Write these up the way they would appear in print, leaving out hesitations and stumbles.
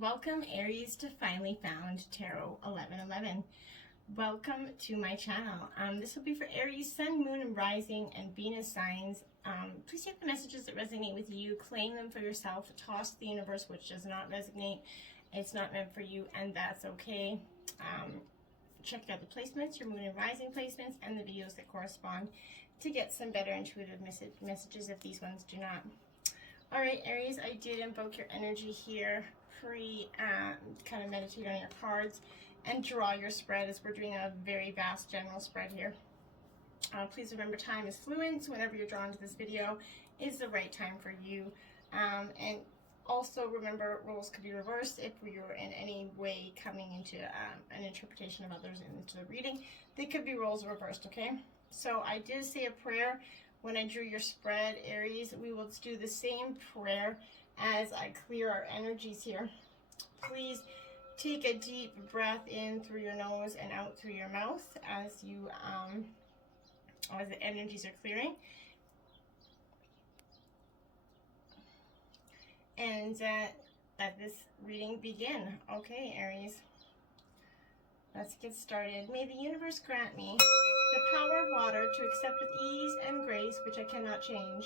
Welcome Aries to Finally Found Tarot 1111. Welcome to my channel. This will be for Aries, Sun, Moon, and Rising, and Venus signs. Please take the messages that resonate with you, claim them for yourself, toss the universe which does not resonate. It's not meant for you, and that's okay. Check out the placements, your Moon and Rising placements, and the videos that correspond to get some better intuitive messages if these ones do not. All right, Aries, I did invoke your energy here. Kind of meditate on your cards and draw your spread as we're doing a very vast general spread here. Please remember, time is fluid, so whenever you're drawn to this video is the right time for you. And also remember, roles could be reversed if you're in any way coming into an interpretation of others into the reading. They could be roles reversed, okay? So I did say a prayer when I drew your spread, Aries. We will do the same prayer as I clear our energies here. Please take a deep breath in through your nose and out through your mouth as you as the energies are clearing. And let this reading begin. Okay, Aries. Let's get started. May the universe grant me the power of water to accept with ease and grace which I cannot change.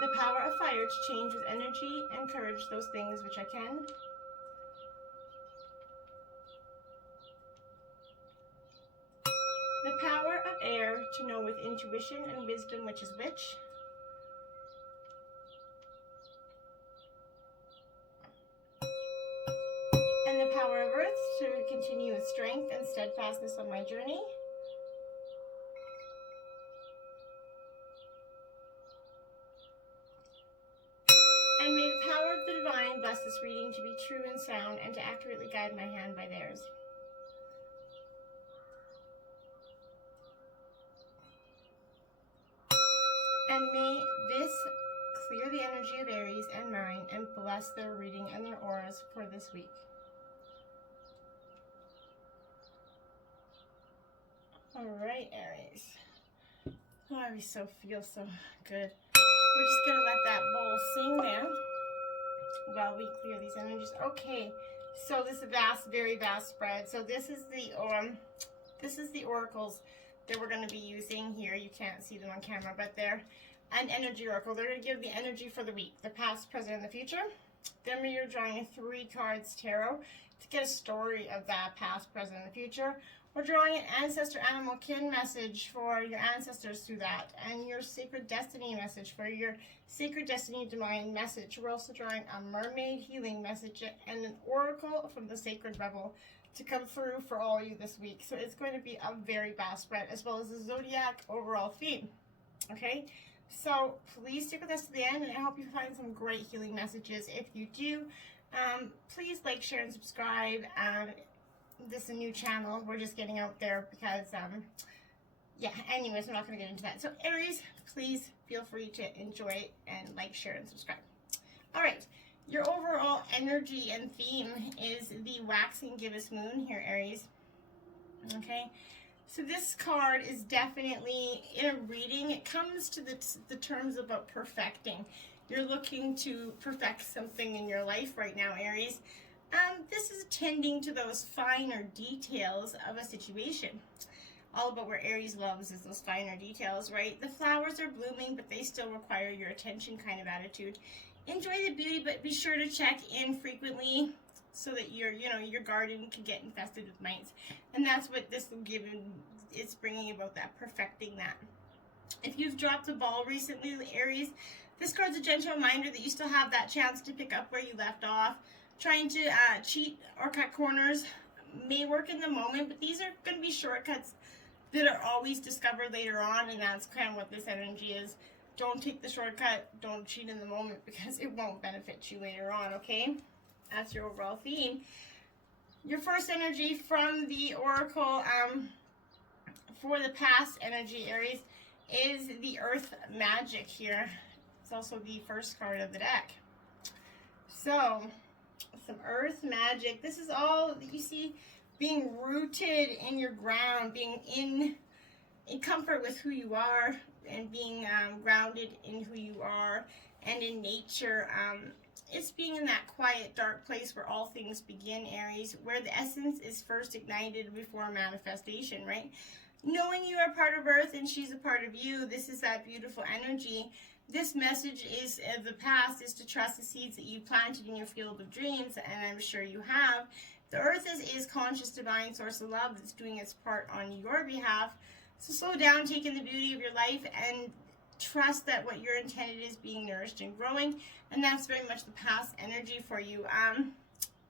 The power of fire to change with energy and courage those things which I can. The power of air to know with intuition and wisdom which is which. And the power of earth to continue with strength and steadfastness on my journey. And may the power of the divine bless this reading to be true and sound and to accurately guide my hand by theirs. And may this clear the energy of Aries and mine and bless their reading and their auras for this week. All right, Aries. Oh, Aries feels so good. We're just gonna let that bowl sing now while we clear these energies. Okay, so this is a vast, very vast spread. So this is the oracles that we're going to be using here. You can't see them on camera, but they're an energy oracle. They're going to give the energy for the week, the past, present, and the future. Then you're drawing 3 cards tarot to get a story of that past, present, and the future. We're drawing an ancestor animal kin message for your ancestors through that, and your sacred destiny message for your sacred destiny divine message. We're also drawing a mermaid healing message and an oracle from the sacred rebel to come through for all you this week. So it's going to be a very vast spread, as well as the zodiac overall theme. Okay, so please stick with us to the end, and I hope you find some great healing messages. If you do, please like, share, and subscribe. This is a new channel. We're just getting out there because, yeah, anyways, we're not going to get into that. So, Aries, please feel free to enjoy and like, share, and subscribe. All right, your overall energy and theme is the waxing gibbous moon here, Aries. Okay, so this card is definitely, in a reading, it comes to the terms about perfecting. You're looking to perfect something in your life right now, Aries. This is tending to those finer details of a situation. All about where Aries loves is those finer details, right? The flowers are blooming, but they still require your attention kind of attitude. Enjoy the beauty, but be sure to check in frequently so that your garden can get infested with mites. And that's what this will give you. It's bringing about that, perfecting that. If you've dropped the ball recently, Aries, this card's a gentle reminder that you still have that chance to pick up where you left off. Trying to cheat or cut corners may work in the moment, but these are going to be shortcuts that are always discovered later on, and that's kind of what this energy is. Don't take the shortcut, don't cheat in the moment, because it won't benefit you later on, okay? That's your overall theme. Your first energy from the oracle for the past energy, Aries, is the earth magic here. It's also the first card of the deck. So, some earth magic. This is all that you see being rooted in your ground, being in comfort with who you are and being grounded in who you are and in nature. It's being in that quiet, dark place where all things begin, Aries, where the essence is first ignited before manifestation, right? Knowing you are part of Earth and she's a part of you, this is that beautiful energy. This message is of the past is to trust the seeds that you planted in your field of dreams, and I'm sure you have. The Earth is conscious, divine source of love that's doing its part on your behalf. So slow down, take in the beauty of your life, and trust that what you're intended is being nourished and growing, and that's very much the past energy for you.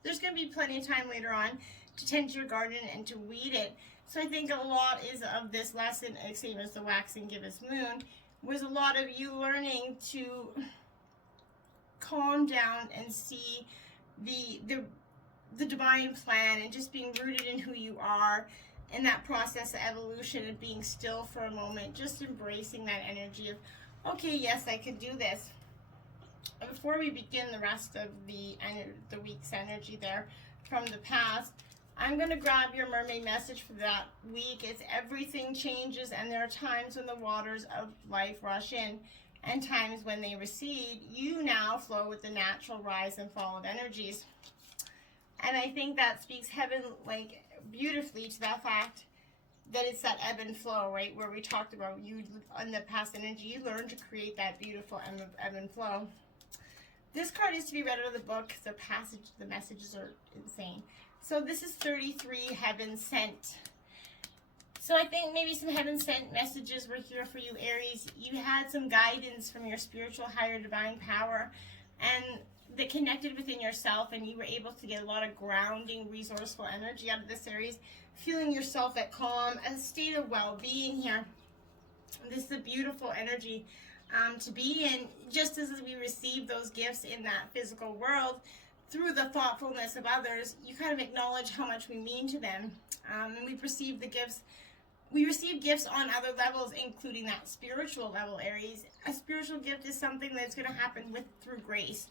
There's going to be plenty of time later on to tend to your garden and to weed it. So I think a lot is of this lesson, same as the waxing gibbous moon, was a lot of you learning to calm down and see the divine plan and just being rooted in who you are in that process of evolution and being still for a moment, just embracing that energy of, okay, yes, I can do this. Before we begin the rest of the week's energy there from the past, I'm going to grab your mermaid message for that week. It's everything changes, and there are times when the waters of life rush in and times when they recede. You now flow with the natural rise and fall of energies. And I think that speaks heaven like beautifully to that fact that it's that ebb and flow, right? Where we talked about you in the past energy, you learned to create that beautiful ebb and flow. This card is to be read out of the book. The messages are insane. So this is 33 heaven sent. So I think maybe some heaven sent messages were here for you, Aries. You had some guidance from your spiritual higher divine power and that connected within yourself, and you were able to get a lot of grounding, resourceful energy out of this, Aries. Feeling yourself at calm, a state of well-being here. This is a beautiful energy to be in, just as we receive those gifts in that physical world. Through the thoughtfulness of others, you kind of acknowledge how much we mean to them. And we receive the gifts. We receive gifts on other levels, including that spiritual level, Aries. A spiritual gift is something that's going to happen through grace.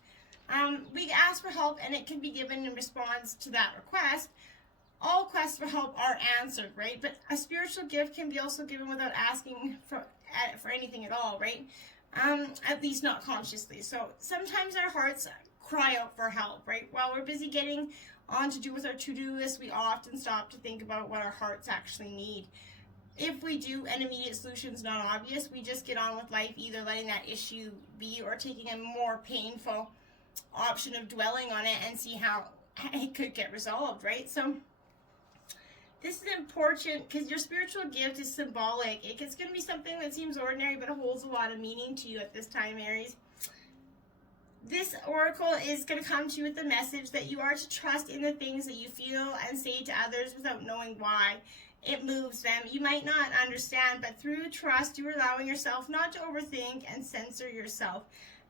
We ask for help, and it can be given in response to that request. All requests for help are answered, right? But a spiritual gift can be also given without asking for anything at all, right? At least not consciously. So sometimes our hearts cry out for help, right? While we're busy getting on to do with our to-do list, we often stop to think about what our hearts actually need. If we do, an immediate solution is not obvious. We just get on with life, either letting that issue be or taking a more painful option of dwelling on it and see how it could get resolved, right? So this is important because your spiritual gift is symbolic. It's going to be something that seems ordinary but holds a lot of meaning to you at this time, Aries. This oracle is going to come to you with the message that you are to trust in the things that you feel and say to others without knowing why it moves them. You might not understand, but through trust, you're allowing yourself not to overthink and censor yourself.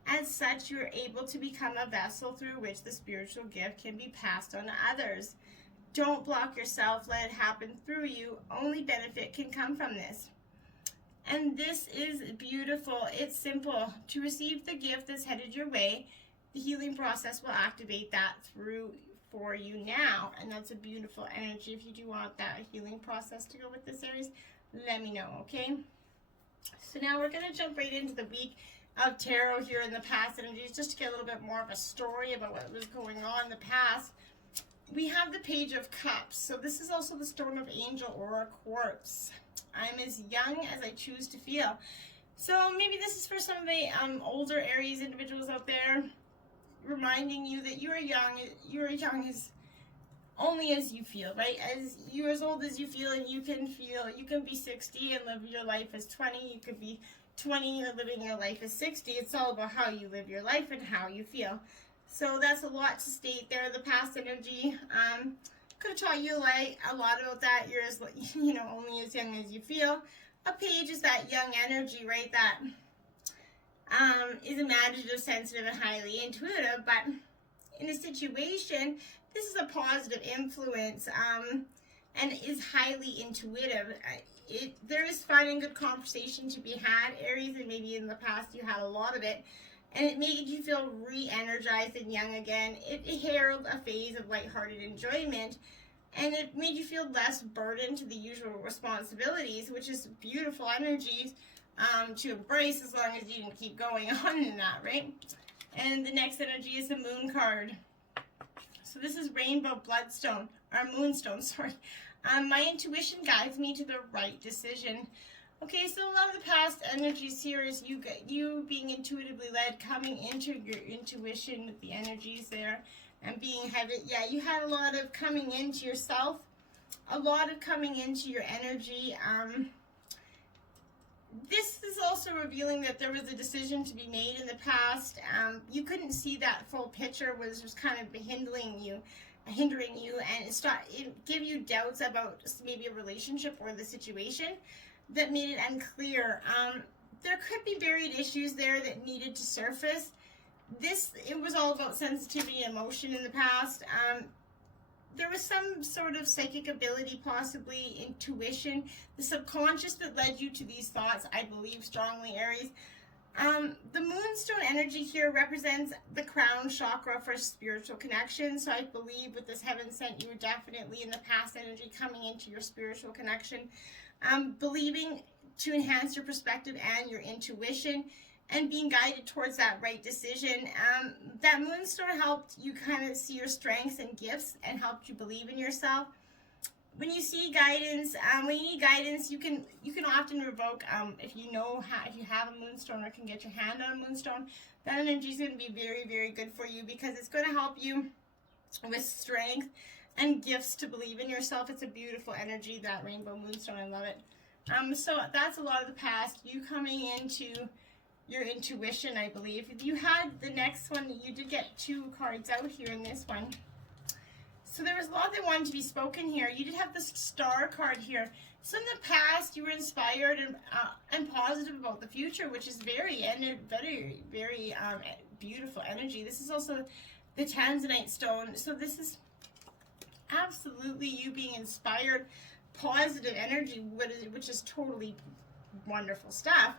As such, you're able to become a vessel through which the spiritual gift can be passed on to others. Don't block yourself. Let it happen through you. Only benefit can come from this. And this is beautiful. It's simple. To receive the gift that's headed your way, the healing process will activate that through for you now. And that's a beautiful energy. If you do want that healing process to go with this, Aries, let me know, okay? So now we're going to jump right into the week of tarot here in the past energies, just to get a little bit more of a story about what was going on in the past. We have the Page of Cups. So this is also the Stone of Angel or a quartz. I'm as young as I choose to feel. So maybe this is for some of the older Aries individuals out there, reminding you that you are young. You are young as only as you feel, right? You're as old as you feel, and you can feel. You can be 60 and live your life as 20. You could be 20 and living your life as 60. It's all about how you live your life and how you feel. So that's a lot to state there. The past energy could have taught you a lot about that. You're as, only as young as you feel. A page is that young energy, right? That is imaginative, sensitive, and highly intuitive. But in a situation, this is a positive influence and is highly intuitive. There is fun and good conversation to be had, Aries, and maybe in the past you had a lot of it. And it made you feel re-energized and young again. It heralds a phase of lighthearted enjoyment. and it made you feel less burdened to the usual responsibilities, which is beautiful energies to embrace as long as you can keep going on in that, right? And the next energy is the Moon card. So this is Rainbow Bloodstone, or Moonstone, sorry. My intuition guides me to the right decision. Okay, so a lot of the past energies here is you being intuitively led, coming into your intuition with the energies there, and being headed. Yeah, you had a lot of coming into yourself, a lot of coming into your energy. This is also revealing that there was a decision to be made in the past. You couldn't see that full picture, was just kind of hindering you, and it gave you doubts about maybe a relationship or the situation that made it unclear. There could be buried issues there that needed to surface. It was all about sensitivity and emotion in the past. There was some sort of psychic ability, possibly intuition, the subconscious that led you to these thoughts, I believe strongly, Aries. The Moonstone energy here represents the crown chakra for spiritual connection. So I believe with this heaven sent, you were definitely in the past energy coming into your spiritual connection, believing to enhance your perspective and your intuition, and being guided towards that right decision. That Moonstone helped you kind of see your strengths and gifts and helped you believe in yourself. When you see guidance, when you need guidance, you can often revoke, if you have a Moonstone or can get your hand on a Moonstone, that energy is going to be very, very good for you, because it's going to help you with strength and gifts to believe in yourself. It's a beautiful energy, that Rainbow Moonstone. I love it. So that's a lot of the past, you coming into your intuition, I believe. If you had the next one, you did get 2 cards out here in this one. So there was a lot that wanted to be spoken here. You did have the Star card here. So in the past, you were inspired and positive about the future, which is very, very, very beautiful energy. This is also the Tanzanite stone. So this is absolutely you being inspired, positive energy, which is totally wonderful stuff.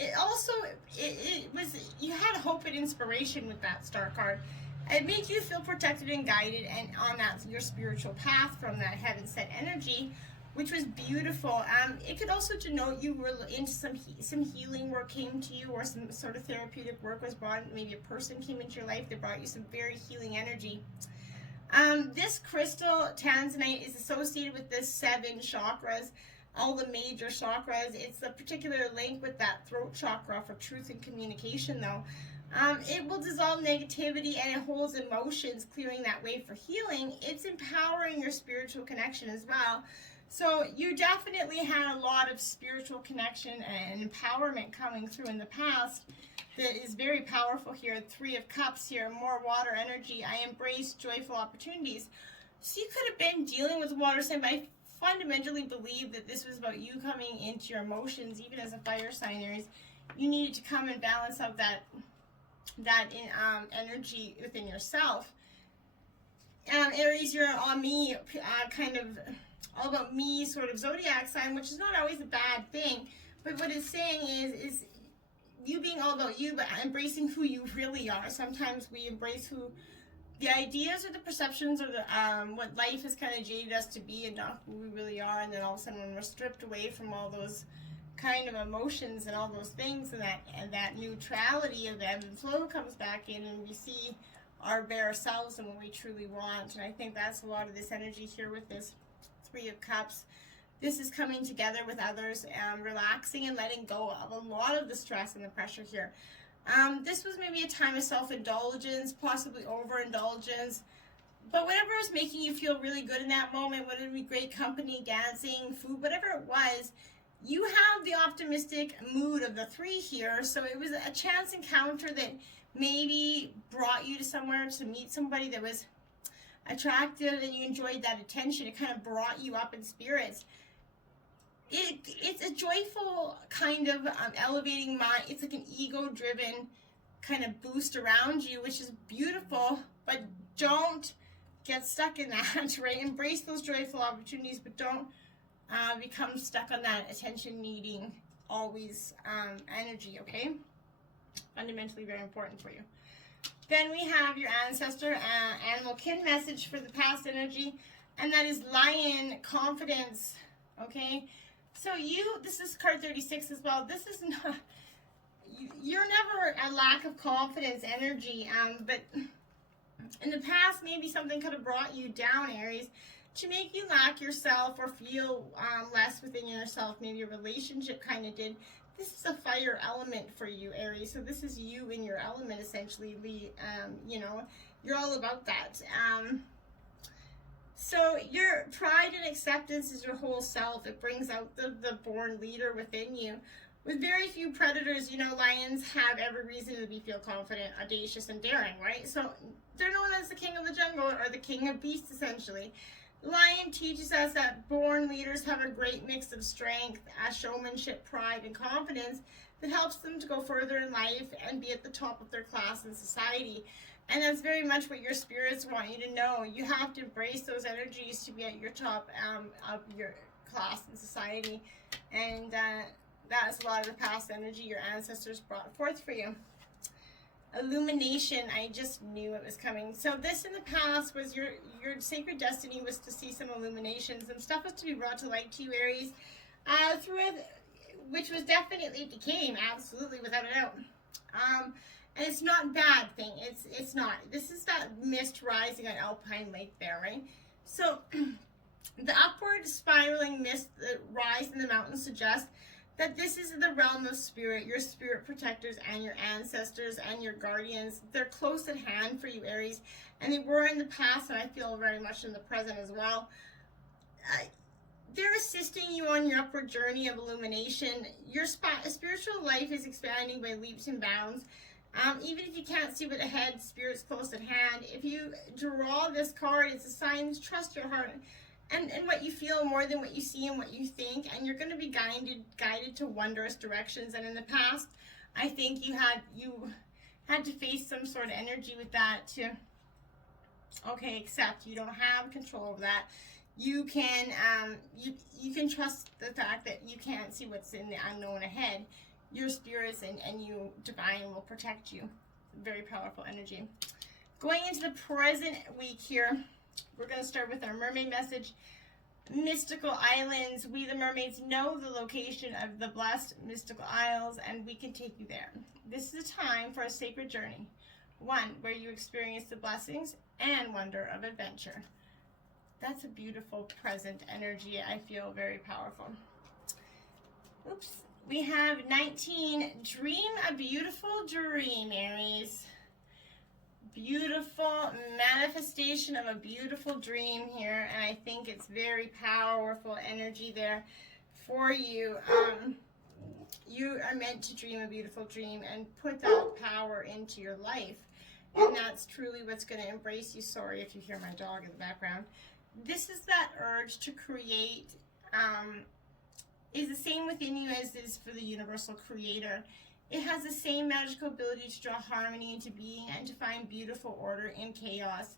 It also, it was, you had hope and inspiration with that Star card. It made you feel protected and guided and on your spiritual path from that heaven sent energy, which was beautiful. It could also denote you were into some healing work came to you, or some sort of therapeutic work was brought. Maybe a person came into your life that brought you some very healing energy. This crystal Tanzanite is associated with the 7 chakras, all the major chakras. It's a particular link with that throat chakra for truth and communication, though. It will dissolve negativity, and it holds emotions, clearing that way for healing. It's empowering your spiritual connection as well. So you definitely had a lot of spiritual connection and empowerment coming through in the past that is very powerful here. 3 of Cups here, more water energy. I embrace joyful opportunities. So you could have been dealing with water sign, but I fundamentally believe that this was about you coming into your emotions. Even as a fire sign, Aries, you needed to come and balance out that energy within yourself. Aries, you're on me, kind of all about me sort of zodiac sign, which is not always a bad thing. But what it's saying is you being all about you, but embracing who you really are. Sometimes we embrace who the ideas or the perceptions or the what life has kind of jaded us to be, and not who we really are. And then all of a sudden, when we're stripped away from all those kind of emotions and all those things, and that neutrality of ebb and flow comes back in, and we see our bare selves and what we truly want. And I think that's a lot of this energy here with this 3 of Cups. This is coming together with others, relaxing and letting go of a lot of the stress and the pressure here. This was maybe a time of self-indulgence, possibly overindulgence, but whatever was making you feel really good in that moment, whether it be great company, dancing, food, whatever it was, you have the optimistic mood of the 3 here. So it was a chance encounter that maybe brought you to somewhere to meet somebody that was attractive and you enjoyed that attention. It kind of brought you up in spirits. It's a joyful kind of elevating mind. It's like an ego-driven kind of boost around you, which is beautiful, but don't get stuck in that, right? Embrace those joyful opportunities, but don't become stuck on that attention-needing always energy, okay? Fundamentally very important for you. Then we have your ancestor animal kin message for the past energy, and that is lion, confidence, okay? So this is card 36 as well. This is not, you're never a lack of confidence energy, but in the past, maybe something could have brought you down, Aries, to make you lack yourself or feel less within yourself. Maybe a relationship kind of did. This is a fire element for you, Aries. So this is you in your element, essentially. You know, you're all about that. So your pride and acceptance is your whole self. It brings out the born leader within you. With very few predators, you know, lions have every reason to feel confident, audacious, and daring, right? So they're known as the king of the jungle, or the king of beasts, essentially. The lion teaches us that born leaders have a great mix of strength, showmanship, pride, and confidence that helps them to go further in life and be at the top of their class in society. And that's very much what your spirits want you to know. You have to embrace those energies to be at your top of your class in society. And that's a lot of the past energy your ancestors brought forth for you. Illumination, I just knew it was coming. So this in the past was your sacred destiny was to see some illuminations, and stuff was to be brought to light to you, Aries, through it, which was definitely became, absolutely, without a doubt. And it's not a bad thing. It's not. This is that mist rising on Alpine Lake there, right? So the upward spiraling mist that rise in the mountains suggests that this is the realm of spirit, your spirit protectors and your ancestors and your guardians. They're close at hand for you, Aries, and they were in the past, and I feel very much in the present as well. They're assisting you on your upward journey of illumination. Your spiritual life is expanding by leaps and bounds. Even if you can't see what ahead, spirit's close at hand. If you draw this card, it's a sign to trust your heart and what you feel more than what you see and what you think, and you're going to be guided to wondrous directions. And in the past, I think you had to face some sort of energy with that to accept you don't have control of that. You can you can trust the fact that you can't see what's in the unknown ahead. Your spirits and you divine will protect you. Very powerful energy. Going into the present week here, we're going to start with our mermaid message. Mystical islands. We the mermaids know the location of the blessed mystical isles, and we can take you there. This is a time for a sacred journey, one where you experience the blessings and wonder of adventure. That's a beautiful present energy. I feel very powerful. Oops. We have 19. Dream a beautiful dream, Aries. Beautiful manifestation of a beautiful dream here, and I think it's very powerful energy there for you. You are meant to dream a beautiful dream and put that power into your life, and that's truly what's going to embrace you. Sorry if you hear my dog in the background. This is that urge to create is the same within you as it is for the universal creator. It has the same magical ability to draw harmony into being and to find beautiful order in chaos.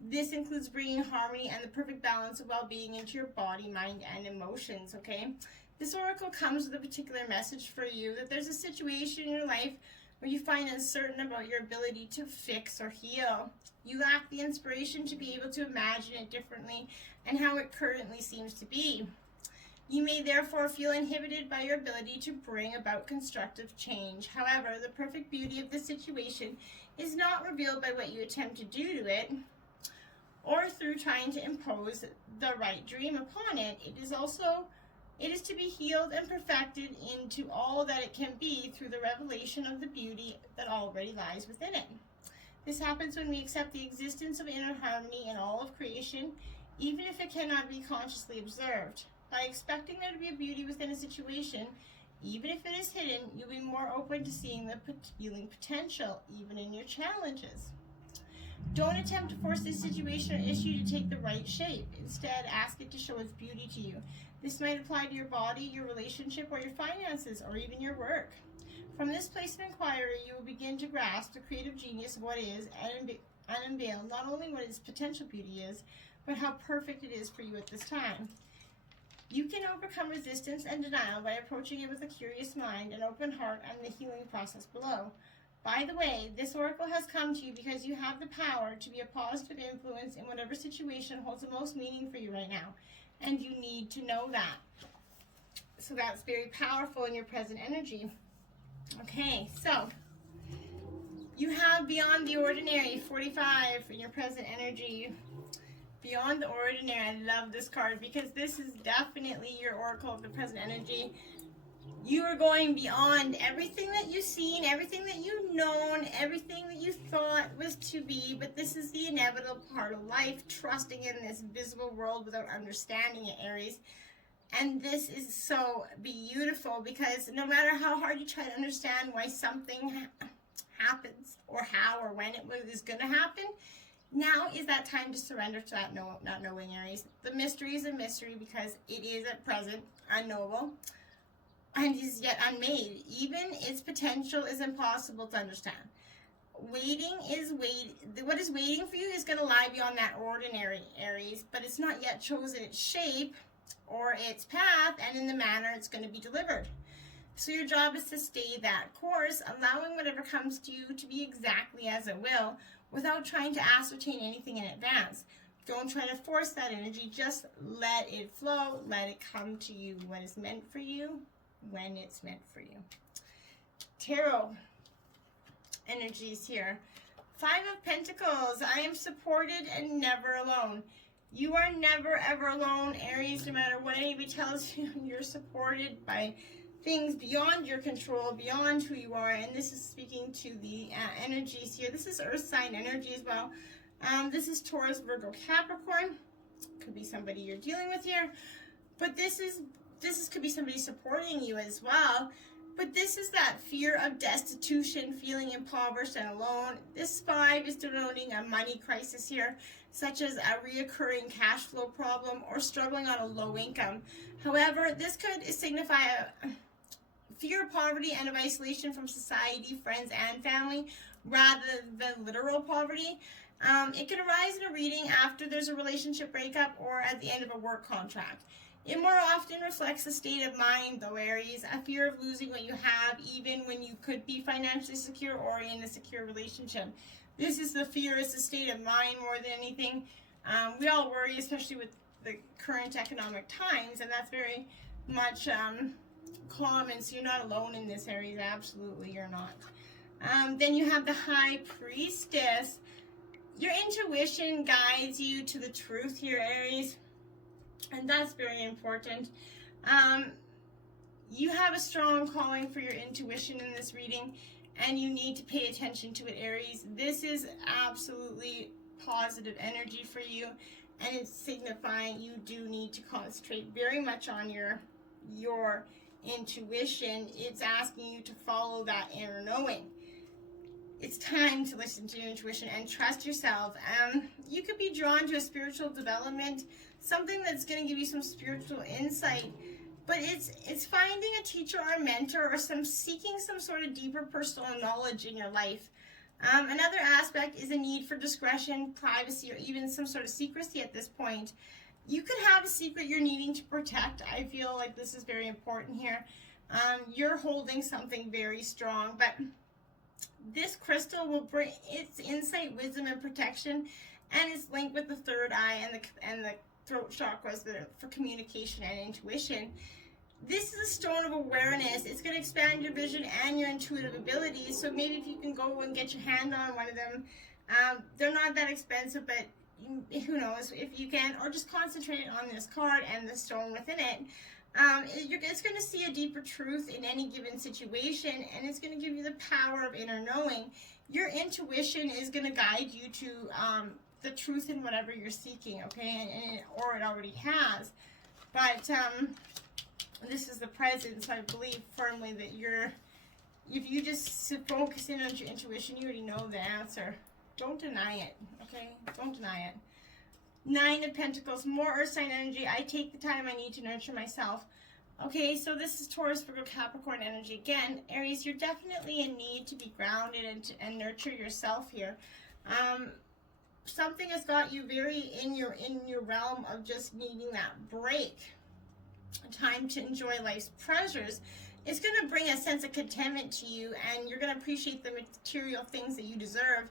This includes bringing harmony and the perfect balance of well-being into your body, mind, and emotions, okay? This oracle comes with a particular message for you, that there's a situation in your life where you find uncertain about your ability to fix or heal. You lack the inspiration to be able to imagine it differently and how it currently seems to be. You may therefore feel inhibited by your ability to bring about constructive change. However, the perfect beauty of the situation is not revealed by what you attempt to do to it or through trying to impose the right dream upon it. It is to be healed and perfected into all that it can be through the revelation of the beauty that already lies within it. This happens when we accept the existence of inner harmony in all of creation, even if it cannot be consciously observed. By expecting there to be a beauty within a situation, even if it is hidden, you'll be more open to seeing the healing potential, even in your challenges. Don't attempt to force this situation or issue to take the right shape. Instead, ask it to show its beauty to you. This might apply to your body, your relationship, or your finances, or even your work. From this place of inquiry, you will begin to grasp the creative genius of what is and unveil not only what its potential beauty is, but how perfect it is for you at this time. You can overcome resistance and denial by approaching it with a curious mind, an open heart, and the healing process below. By the way, this oracle has come to you because you have the power to be a positive influence in whatever situation holds the most meaning for you right now. And you need to know that. So that's very powerful in your present energy. Okay, so you have Beyond the Ordinary, 45 in your present energy. Beyond the Ordinary. I love this card because this is definitely your oracle of the present energy. You are going beyond everything that you've seen, everything that you've known, everything that you thought was to be, but this is the inevitable part of life, trusting in this visible world without understanding it, Aries. And this is so beautiful because no matter how hard you try to understand why something happens or how or when it is going to happen, now is that time to surrender to that not knowing, Aries. The mystery is a mystery because it is at present unknowable and is yet unmade. Even its potential is impossible to understand. What is waiting for you is going to lie beyond that ordinary, Aries, but it's not yet chosen its shape or its path and in the manner it's going to be delivered. So your job is to stay that course, allowing whatever comes to you to be exactly as it will, without trying to ascertain anything in advance. Don't try to force that energy, just let it flow, let it come to you when it's meant for you, when it's meant for you. Tarot energies here. 5 of Pentacles. I am supported and never alone. You are never ever alone, Aries. No matter what anybody tells you, you're supported by things beyond your control, beyond who you are. And this is speaking to the energies here. This is earth sign energy as well. This is Taurus, Virgo, Capricorn. Could be somebody you're dealing with here. But this could be somebody supporting you as well. But this is that fear of destitution, feeling impoverished and alone. This 5 is denoting a money crisis here, such as a reoccurring cash flow problem or struggling on a low income. However, this could signify a fear of poverty and of isolation from society, friends, and family, rather than literal poverty. It can arise in a reading after there's a relationship breakup or at the end of a work contract. It more often reflects a state of mind, though, Aries, a fear of losing what you have, even when you could be financially secure or in a secure relationship. This is the fear, it's a state of mind more than anything. We all worry, especially with the current economic times, and that's very much common, so you're not alone in this, Aries. Absolutely, you're not. Then you have the High Priestess. Your intuition guides you to the truth here, Aries. And that's very important. You have a strong calling for your intuition in this reading, and you need to pay attention to it, Aries. This is absolutely positive energy for you, and it's signifying you do need to concentrate very much on your intuition. It's asking you to follow that inner knowing. It's time to listen to your intuition and trust yourself. You could be drawn to a spiritual development, something that's going to give you some spiritual insight, but it's finding a teacher or a mentor or seeking some sort of deeper personal knowledge in your life. Another aspect is a need for discretion, privacy, or even some sort of secrecy at this point. You could have a secret you're needing to protect. I feel like this is very important here. You're holding something very strong, but this crystal will bring its insight, wisdom, and protection, and it's linked with the third eye and the throat chakras that are for communication and intuition. This is a stone of awareness. It's going to expand your vision and your intuitive abilities. So maybe if you can go and get your hand on one of them, they're not that expensive, but who knows if you can, or just concentrate on this card and the stone within it. It's going to see a deeper truth in any given situation, and it's going to give you the power of inner knowing. Your intuition is going to guide you to the truth in whatever you're seeking, okay? Or it already has. But this is the present, so I believe firmly that if you just focus in on your intuition, you already know the answer. Don't deny it, okay? Don't deny it. 9 of Pentacles, more earth sign energy. I take the time I need to nurture myself. Okay, so this is Taurus, Virgo, Capricorn energy. Again, Aries, you're definitely in need to be grounded and nurture yourself here. Something has got you very in your realm of just needing that break. Time to enjoy life's pleasures. it's going to bring a sense of contentment to you, and you're going to appreciate the material things that you deserve.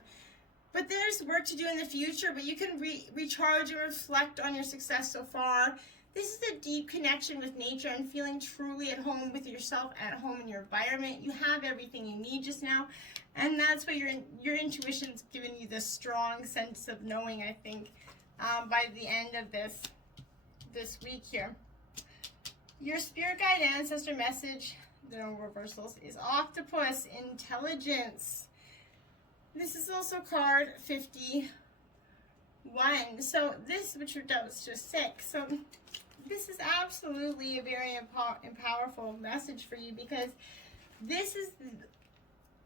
But there's work to do in the future, but you can recharge and reflect on your success so far. This is a deep connection with nature and feeling truly at home with yourself, at home in your environment. You have everything you need just now, and that's why your intuition's giving you this strong sense of knowing, I think, by the end of this week here. Your spirit guide ancestor message, no reversals, is octopus intelligence. This is also card 51. So this, which was just 6. So this is absolutely a very powerful message for you, because this is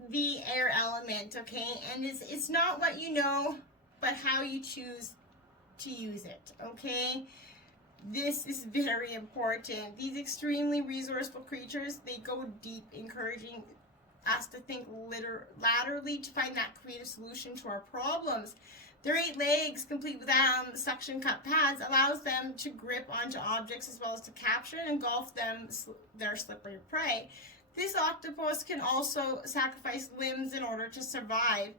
the air element, okay? And it's not what you know, but how you choose to use it, okay? This is very important. These extremely resourceful creatures, they go deep, encouraging us to think laterally to find that creative solution to our problems. Their 8 legs, complete with suction cup pads, allows them to grip onto objects as well as to capture and engulf their slippery prey. This octopus can also sacrifice limbs in order to survive.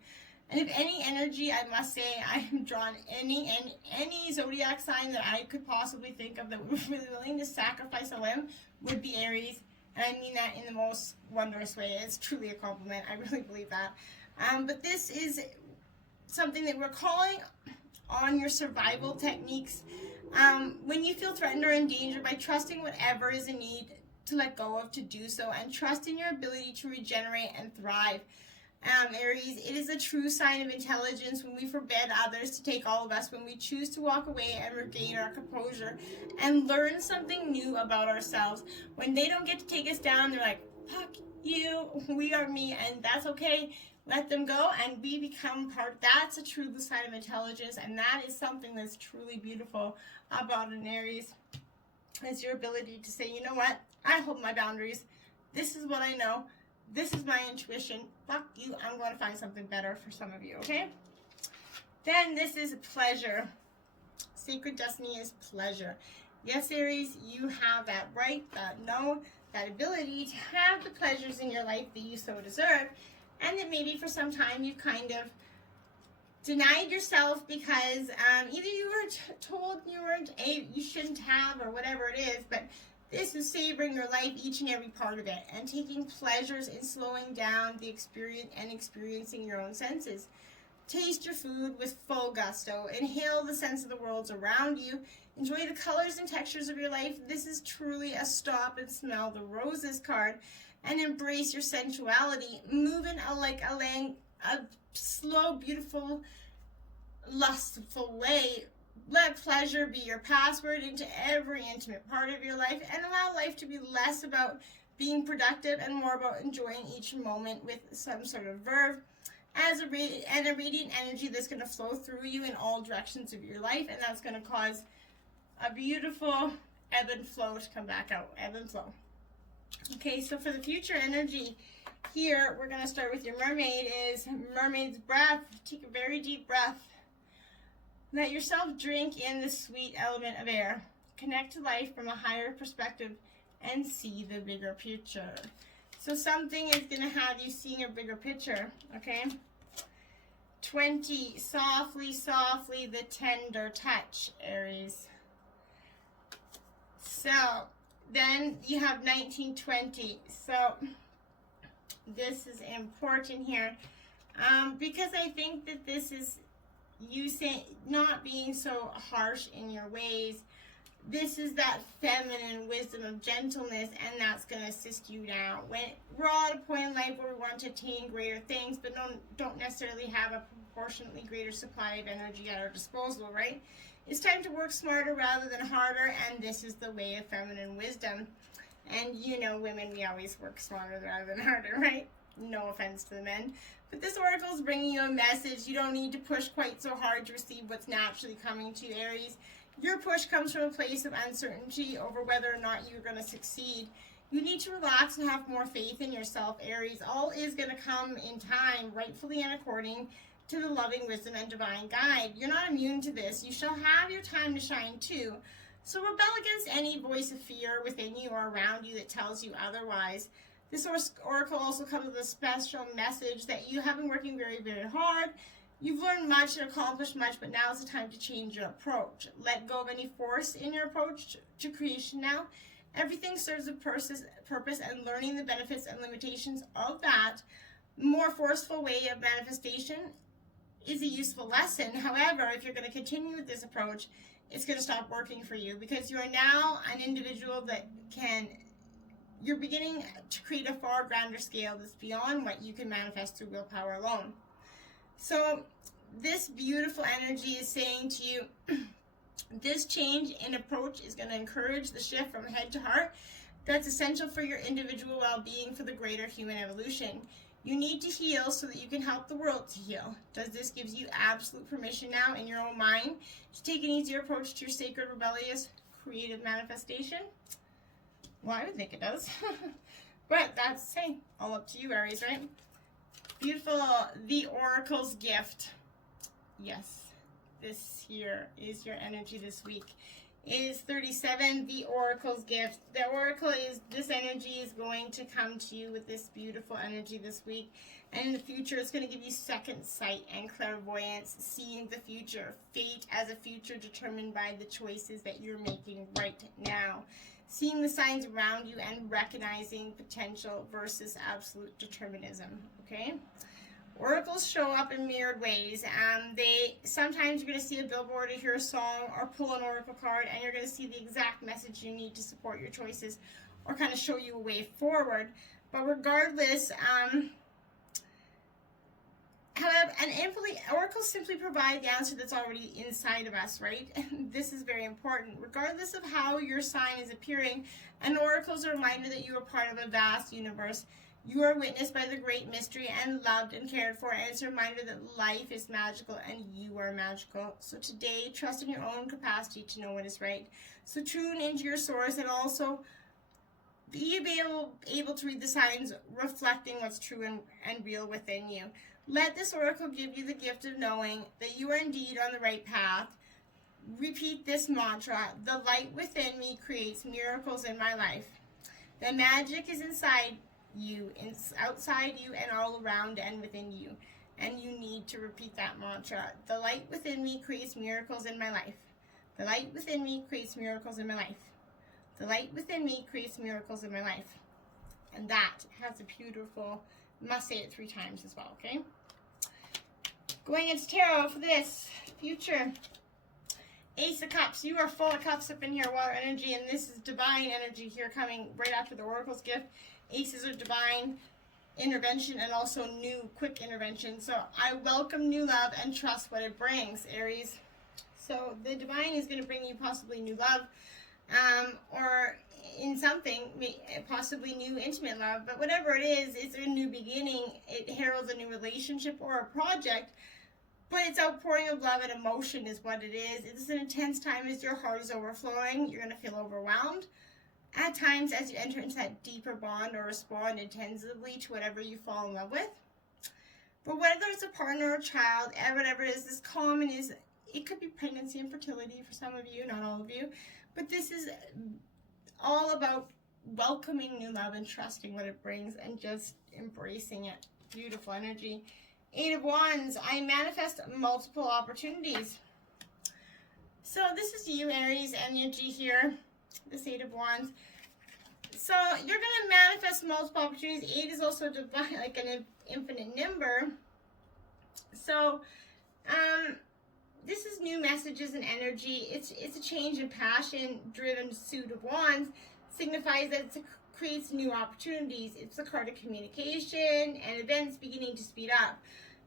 And if any energy, I must say, I am drawn any zodiac sign that I could possibly think of that would be really willing to sacrifice a limb would be Aries. And I mean that in the most wondrous way. It's truly a compliment. I really believe that. But this is something that we're calling on your survival techniques. When you feel threatened or in danger, by trusting whatever is in need to let go of, to do so, and trust in your ability to regenerate and thrive. Aries, it is a true sign of intelligence when we forbid others to take all of us, when we choose to walk away and regain our composure and learn something new about ourselves. When they don't get to take us down, they're like, fuck you, we are me, and that's okay. Let them go, and we become part. That's a true sign of intelligence, and that is something that's truly beautiful about an Aries, is your ability to say, you know what, I hold my boundaries. This is what I know. This is my intuition. Fuck you. I'm going to find something better for some of you, okay? Then this is pleasure. Sacred destiny is pleasure. Yes, Aries, you have that right, that ability to have the pleasures in your life that you so deserve. And that maybe for some time you've kind of denied yourself because either you were told you shouldn't have, or whatever it is, but this is savoring your life, each and every part of it, and taking pleasures in slowing down the experience and experiencing your own senses. Taste your food with full gusto. Inhale the sense of the worlds around you. Enjoy the colors and textures of your life. This is truly a stop and smell the roses card, and embrace your sensuality. Move in a slow, beautiful, lustful way. Let pleasure be your password into every intimate part of your life, and allow life to be less about being productive and more about enjoying each moment with some sort of verve, as a radiant energy that's going to flow through you in all directions of your life, and that's going to cause a beautiful ebb and flow to come back out. Ebb and flow. Okay, so for the future energy here, we're going to start with your mermaid. Is mermaid's breath. Take a very deep breath. Let yourself drink in the sweet element of air. Connect to life from a higher perspective and see the bigger picture. So something is going to have you seeing a bigger picture, okay? 20, softly, softly, the tender touch, Aries. So then you have 1920. So this is important here because I think that this is you saying not being so harsh in your ways. This is that feminine wisdom of gentleness, and that's going to assist you now. When we're all at a point in life where we want to attain greater things, but don't necessarily have a proportionately greater supply of energy at our disposal, right? It's time to work smarter rather than harder, and this is the way of feminine wisdom. And you know, women, we always work smarter rather than harder, right? No offense to the men. But this oracle is bringing you a message. You don't need to push quite so hard to receive what's naturally coming to you, Aries. Your push comes from a place of uncertainty over whether or not you're going to succeed. You need to relax and have more faith in yourself, Aries. All is going to come in time, rightfully and according to the loving wisdom and divine guide. You're not immune to this. You shall have your time to shine too. So rebel against any voice of fear within you or around you that tells you otherwise. This oracle also comes with a special message that you have been working very, very hard. You've learned much and accomplished much, but now is the time to change your approach. Let go of any force in your approach to creation now. Everything serves a purpose, and learning the benefits and limitations of that more forceful way of manifestation is a useful lesson. However, if you're going to continue with this approach, it's going to stop working for you, because you are now an individual that you're beginning to create a far grander scale that's beyond what you can manifest through willpower alone. So this beautiful energy is saying to you, this change in approach is going to encourage the shift from head to heart that's essential for your individual well-being for the greater human evolution. You need to heal so that you can help the world to heal. Does this give you absolute permission now in your own mind to take an easier approach to your sacred, rebellious, creative manifestation? Well, I would think it does. But that's, hey, all up to you, Aries, right? Beautiful, the Oracle's gift. Yes, this here is your energy this week. It is 37, the Oracle's gift. The Oracle is, this energy is going to come to you with this beautiful energy this week. And in the future, it's going to give you second sight and clairvoyance, seeing the future. Fate as a future determined by the choices that you're making right now. Seeing the signs around you and recognizing potential versus absolute determinism, okay? Oracles show up in mirrored ways. Sometimes you're going to see a billboard or hear a song or pull an oracle card, and you're going to see the exact message you need to support your choices or kind of show you a way forward. But regardless, however, oracles simply provide the answer that's already inside of us, right? This is very important. Regardless of how your sign is appearing, an oracle is a reminder that you are part of a vast universe. You are witnessed by the great mystery and loved and cared for, and it's a reminder that life is magical and you are magical. So today, trust in your own capacity to know what is right. So tune into your source and also be able to read the signs reflecting what's true and real within you. Let this oracle give you the gift of knowing that you are indeed on the right path. Repeat this mantra: the light within me creates miracles in my life. The magic is inside you, outside you, and all around and within you. And you need to repeat that mantra. The light within me creates miracles in my life. The light within me creates miracles in my life. The light within me creates miracles in my life. And that has a beautiful, must say it 3 times as well, okay? Going into tarot for this future. Ace of Cups. You are full of cups up in here, water energy, and this is divine energy here coming right after the Oracle's gift. Aces are divine intervention and also new, quick intervention. So I welcome new love and trust what it brings, Aries. So the divine is going to bring you possibly new love, or in something, possibly new intimate love. But whatever it is, it's a new beginning. It heralds a new relationship or a project. But it's outpouring of love and emotion is what it is. It's an intense time as your heart is overflowing. You're going to feel overwhelmed at times as you enter into that deeper bond or respond intensively to whatever you fall in love with. But whether it's a partner or child, whatever it is, this common is, it could be pregnancy and fertility for some of you, not all of you. But this is all about welcoming new love and trusting what it brings and just embracing it. Beautiful energy. 8 of Wands. I manifest multiple opportunities. So this is you, Aries energy here. This 8 of Wands. So you're going to manifest multiple opportunities. 8 is also divine, like an infinite number. So this is new messages and energy. It's a change in passion-driven suit of Wands. Signifies that it creates new opportunities. It's the card of communication and events beginning to speed up.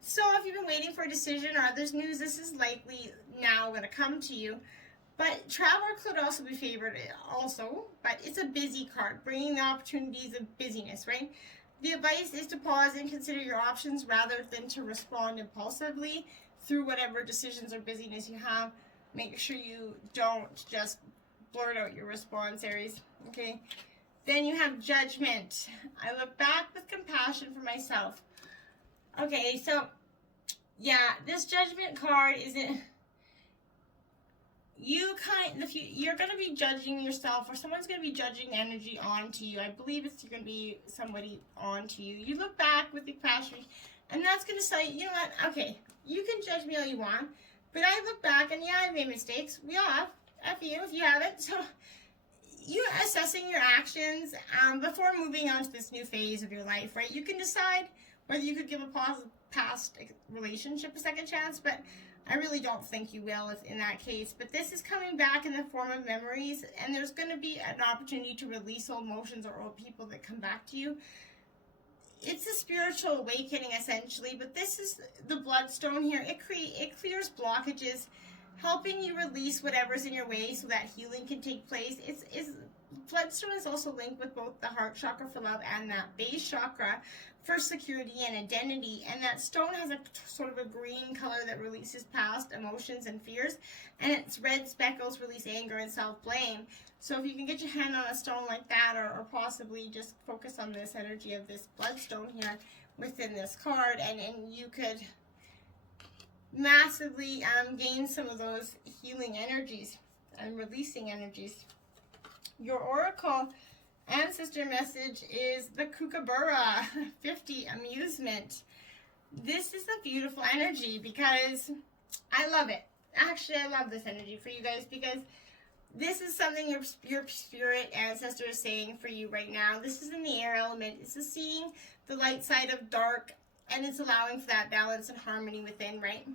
So if you've been waiting for a decision or others' news, this is likely now going to come to you. But travel could also be favored also, but it's a busy card, bringing the opportunities of busyness, right? The advice is to pause and consider your options rather than to respond impulsively through whatever decisions or busyness you have. Make sure you don't just blurt out your response, Aries, okay? Then you have Judgment. I look back with compassion for myself. Okay, so, yeah, this Judgment card isn't... you're going to be judging yourself, or someone's going to be judging energy onto you. I believe it's going to be somebody onto you. You look back with the past, and that's going to say, you know what, okay, you can judge me all you want, but I look back, and yeah, I've made mistakes. We all have. F you if you haven't. So you're assessing your actions before moving on to this new phase of your life, right? You can decide whether you could give a past relationship a second chance, but I really don't think you will if in that case. But this is coming back in the form of memories, and there's going to be an opportunity to release old emotions or old people that come back to you. It's a spiritual awakening, essentially, but this is the bloodstone here. It clears blockages, helping you release whatever's in your way so that healing can take place. Bloodstone is also linked with both the heart chakra for love and that base chakra for security and identity. And that stone has a sort of a green color that releases past emotions and fears, and its red speckles release anger and self-blame. So if you can get your hand on a stone like that, or possibly just focus on this energy of this bloodstone here within this card, and you could massively gain some of those healing energies and releasing energies. Your oracle ancestor message is the Kookaburra 50 amusement. This is a beautiful energy because I love it. Actually, I love this energy for you guys because this is something your spirit ancestor is saying for you right now. This is in the air element. This is seeing the light side of dark, and it's allowing for that balance and harmony within, right?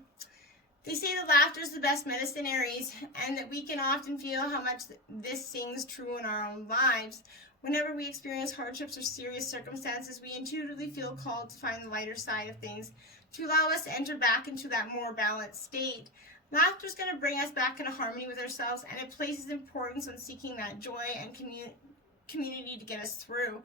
They say that laughter is the best medicine, Aries, and that we can often feel how much this sings true in our own lives. Whenever we experience hardships or serious circumstances, we intuitively feel called to find the lighter side of things, to allow us to enter back into that more balanced state. Laughter is going to bring us back into harmony with ourselves, and it places importance on seeking that joy and community to get us through.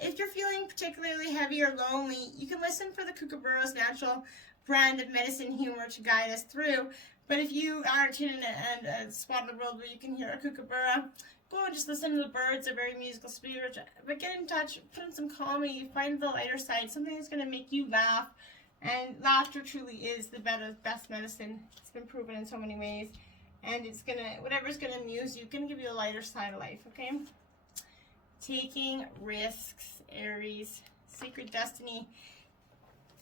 If you're feeling particularly heavy or lonely, you can listen for the Kookaburra's natural brand of medicine humor to guide us through. But if you aren't in a spot of the world where you can hear a kookaburra, go and just listen to the birds. They're very musical spirits. But get in touch, put in some comedy, find the lighter side, something that's going to make you laugh. And laughter truly is the best medicine. It's been proven in so many ways. And it's going to, whatever's going to amuse you, going to give you a lighter side of life, okay? Taking risks, Aries. Sacred destiny.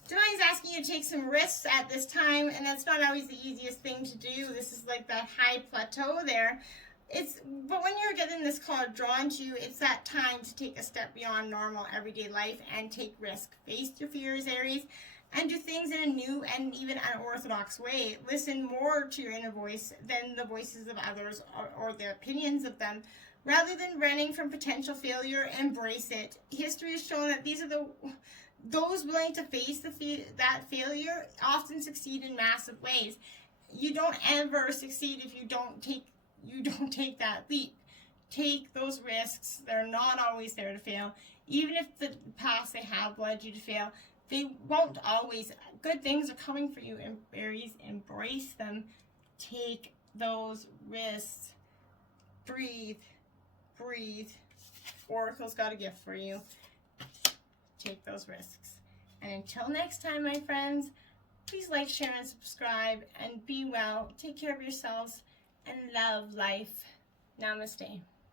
Divine's asking you to take some risks at this time, and that's not always the easiest thing to do. This is like that high plateau there. But when you're getting this card drawn to you, it's that time to take a step beyond normal everyday life and take risk. Face your fears, Aries, and do things in a new and even unorthodox way. Listen more to your inner voice than the voices of others or the opinions of them. Rather than running from potential failure, embrace it. History has shown that those willing to face that failure often succeed in massive ways. You don't ever succeed if you don't take that leap. Take those risks. They're not always there to fail. Even if the past they have led you to fail, they won't always. Good things are coming for you, Aries. Embrace them. Take those risks. Breathe. Breathe. Oracle's got a gift for you. Take those risks. And until next time, my friends, please like, share, and subscribe, and be well. Take care of yourselves and love life. Namaste.